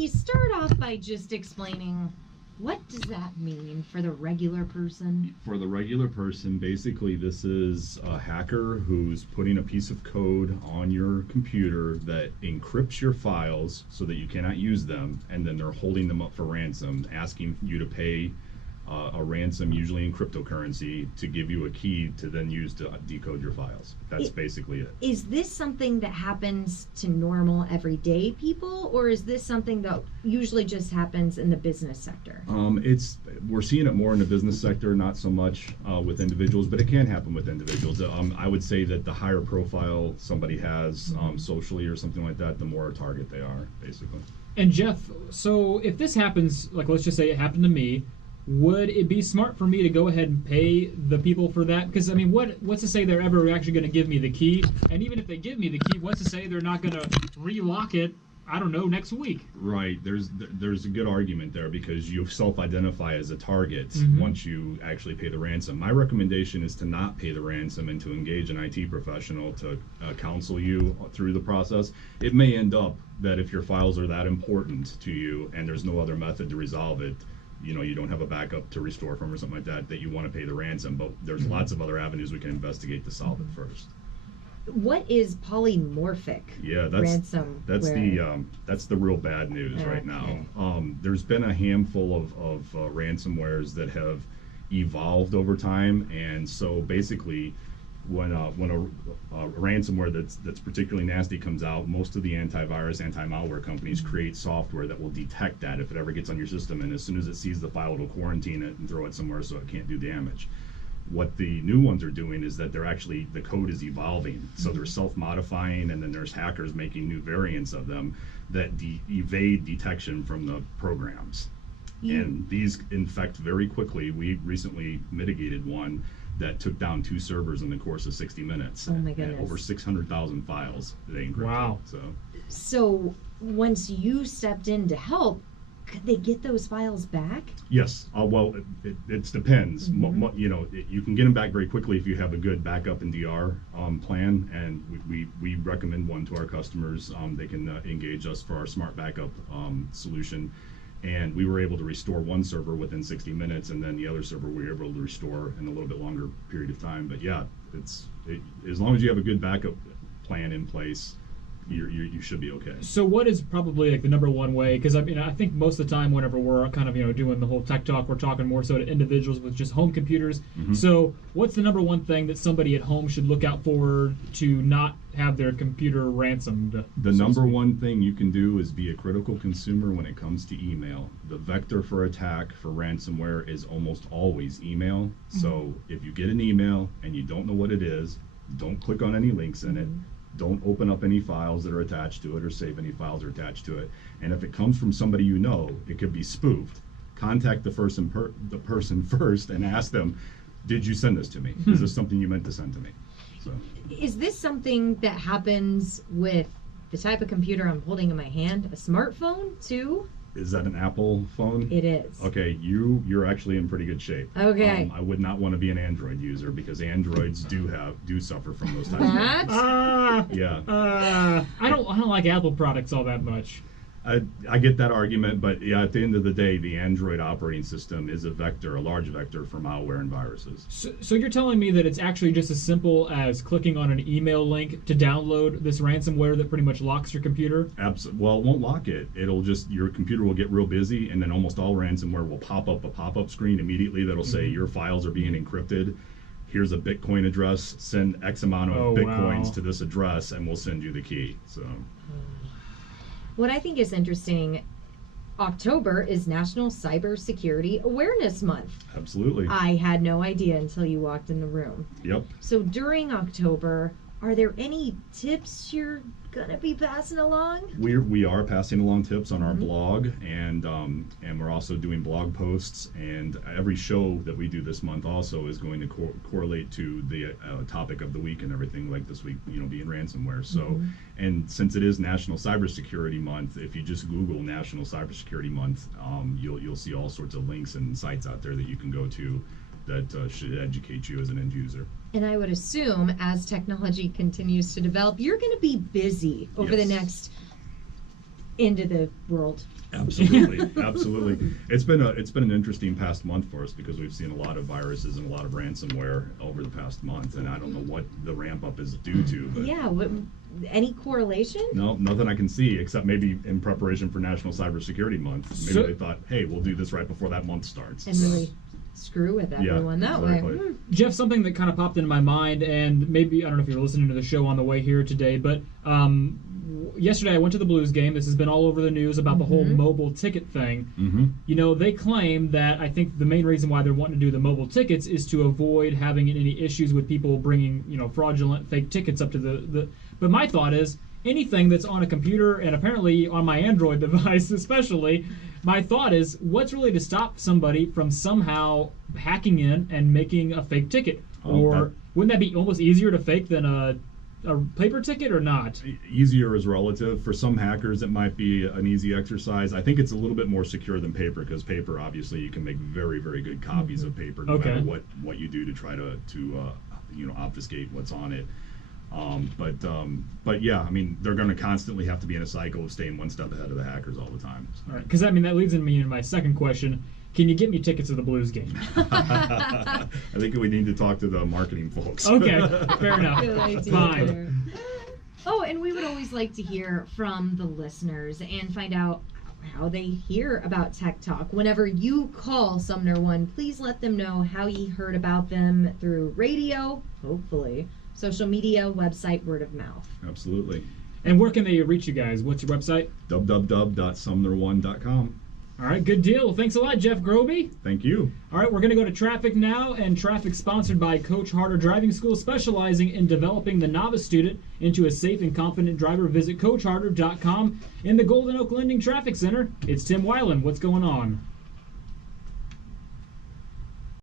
You start off by just explaining what does that mean for the regular person? For the regular person, basically this is a hacker who's putting a piece of code on your computer that encrypts your files so that you cannot use them, and then they're holding them up for ransom, asking you to pay a ransom, usually in cryptocurrency, to give you a key to then use to decode your files. That's basically it. Is this something that happens to normal everyday people, or is this something that usually just happens in the business sector? We're seeing it more in the business sector, not so much with individuals, but it can happen with individuals. I would say that the higher profile somebody has socially or something like that, the more a target they are, basically. And Jeff, so if this happens, like let's just say it happened to me, would it be smart for me to go ahead and pay the people for that? Because, I mean, what's to say they're ever actually going to give me the key? And even if they give me the key, what's to say they're not going to relock it, I don't know, next week? Right. There's a good argument there because you self-identify as a target once you actually pay the ransom. My recommendation is to not pay the ransom and to engage an IT professional to counsel you through the process. It may end up that if your files are that important to you and there's no other method to resolve it, you don't have a backup to restore from or something like that, that you want to pay the ransom. But there's lots of other avenues we can investigate to solve it first. What is polymorphic ransomware? That's the real bad news right now. There's been a handful of ransomwares that have evolved over time, and so basically when a ransomware that's particularly nasty comes out, most of the antivirus, anti-malware companies create software that will detect that if it ever gets on your system, and as soon as it sees the file, it'll quarantine it and throw it somewhere so it can't do damage. What the new ones are doing is that the code is evolving, so they're self-modifying, and then there's hackers making new variants of them that evade detection from the programs. And these infect very quickly. We recently mitigated one that took down 2 servers in the course of 60 minutes. Oh my goodness. Over 600,000 files they encrypted. Wow. So once you stepped in to help, could they get those files back? Yes. Well, it depends. You can get them back very quickly if you have a good backup and DR plan, and we recommend one to our customers. They can engage us for our smart backup solution. And we were able to restore one server within 60 minutes, and then the other server we were able to restore in a little bit longer period of time. But yeah, as long as you have a good backup plan in place, you should be okay. So what is probably like the number one way? Because I think most of the time whenever we're kind of doing the whole tech talk, we're talking more so to individuals with just home computers. So what's the number one thing that somebody at home should look out for to not have their computer ransomed? The number one thing you can do is be a critical consumer when it comes to email. The vector for attack for ransomware is almost always email. So if you get an email and you don't know what it is, don't click on any links in it. Don't open up any files that are attached to it or save any files that are attached to it. And if it comes from somebody you know, it could be spoofed. Contact the person first and ask them, did you send this to me? Is this something you meant to send to me? So, is this something that happens with the type of computer I'm holding in my hand, a smartphone too? is that an Apple phone? It is. Okay, you're actually in pretty good shape. Okay. I would not want to be an Android user because Androids do suffer from those types What? of yeah. I don't like Apple products all that much. I get that argument, but yeah, at the end of the day, the Android operating system is a large vector for malware and viruses. So you're telling me that it's actually just as simple as clicking on an email link to download this ransomware that pretty much locks your computer? Absolutely. Well, it won't lock it. It'll just, your computer will get real busy, and then almost all ransomware will pop up a pop-up screen immediately that'll say your files are being encrypted. Here's a Bitcoin address. Send X amount of Bitcoins to this address, and we'll send you the key. So. What I think is interesting, October is National Cybersecurity Awareness Month. Absolutely. I had no idea until you walked in the room. Yep. So during October, are there any tips you're gonna be passing along? We are passing along tips on our blog, and we're also doing blog posts, and every show that we do this month also is going to correlate to the topic of the week and everything, like this week, being ransomware. So, and since it is National Cybersecurity Month, if you just Google National Cybersecurity Month, you'll see all sorts of links and sites out there that you can go to that should educate you as an end user. And I would assume as technology continues to develop, you're going to be busy over the next into the world. Absolutely, absolutely. It's been an interesting past month for us because we've seen a lot of viruses and a lot of ransomware over the past month, and I don't know what the ramp up is due to. But Yeah, any correlation? no, nothing I can see except maybe in preparation for National Cybersecurity Month. Maybe So- they thought, hey, we'll do this right before that month starts. And really screw with everyone that exactly. way. Jeff, something that kind of popped into my mind, and maybe I don't know if you were listening to the show on the way here today, but yesterday I went to the Blues game. This has been all over the news about the whole mobile ticket thing. Mm-hmm. You know, they claim that I think the main reason why they're wanting to do the mobile tickets is to avoid having any issues with people bringing, fraudulent fake tickets up to the. But my thought is anything that's on a computer, and apparently on my Android device especially, my thought is what's really to stop somebody from somehow hacking in and making a fake ticket? Or wouldn't that be almost easier to fake than a paper ticket or not? Easier is relative. For some hackers, it might be an easy exercise. I think it's a little bit more secure than paper because paper, obviously, you can make very, very good copies of paper no matter what you do to try to obfuscate what's on it. But yeah, I mean, they're going to constantly have to be in a cycle of staying one step ahead of the hackers all the time. All right, because that leads me into my second question. Can you get me tickets to the Blues game? I think we need to talk to the marketing folks. Okay, fair enough. Good idea Fine. there. Oh, and we would always like to hear from the listeners and find out how they hear about Tech Talk. Whenever you call SumnerOne, please let them know how you heard about them through radio, hopefully, social media, website, word of mouth. Absolutely. And where can they reach you guys? What's your website? www.sumnerone.com. All right, good deal. Well, thanks a lot, Jeff Groby. Thank you. All right, we're going to go to traffic now, and traffic sponsored by Coach Harder Driving School, specializing in developing the novice student into a safe and confident driver. Visit CoachHarder.com. In the Golden Oak Lending Traffic Center, it's Tim Weiland. What's going on?